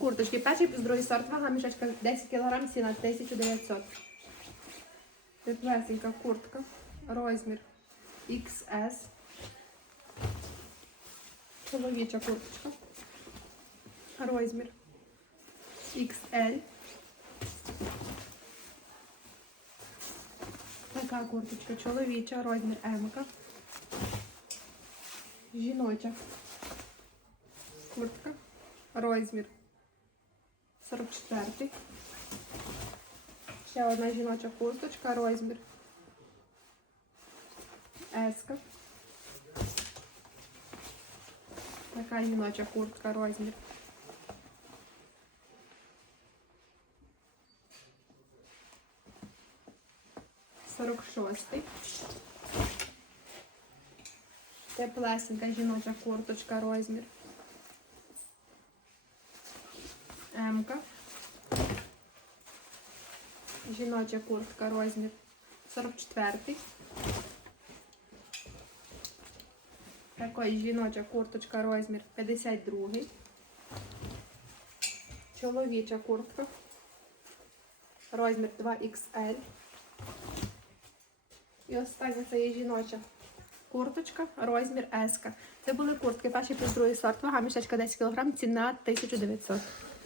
Курточки. Перший плюс другий сорт. Вага мішечка 10 кг, ціна 1900. Теплесенька куртка. Розмір XS. Чоловіча курточка. Розмір XL. Така курточка чоловіча, розмір М. Жіноча куртка. Розмір 44. Ще одна жіноча курточка, розмір S. Така жіноча куртка, розмір. Сорок шостий. Теплесенька жіноча курточка, розмір. М-ка. Жіноча куртка, розмір 44. Також жіноча курточка, розмір 52. Чоловіча куртка. Розмір 2XL. І остання це є жіноча курточка, розмір S. Це були куртки, перший плюс другий сорт. Вага мішечка 10 кг, ціна 1900.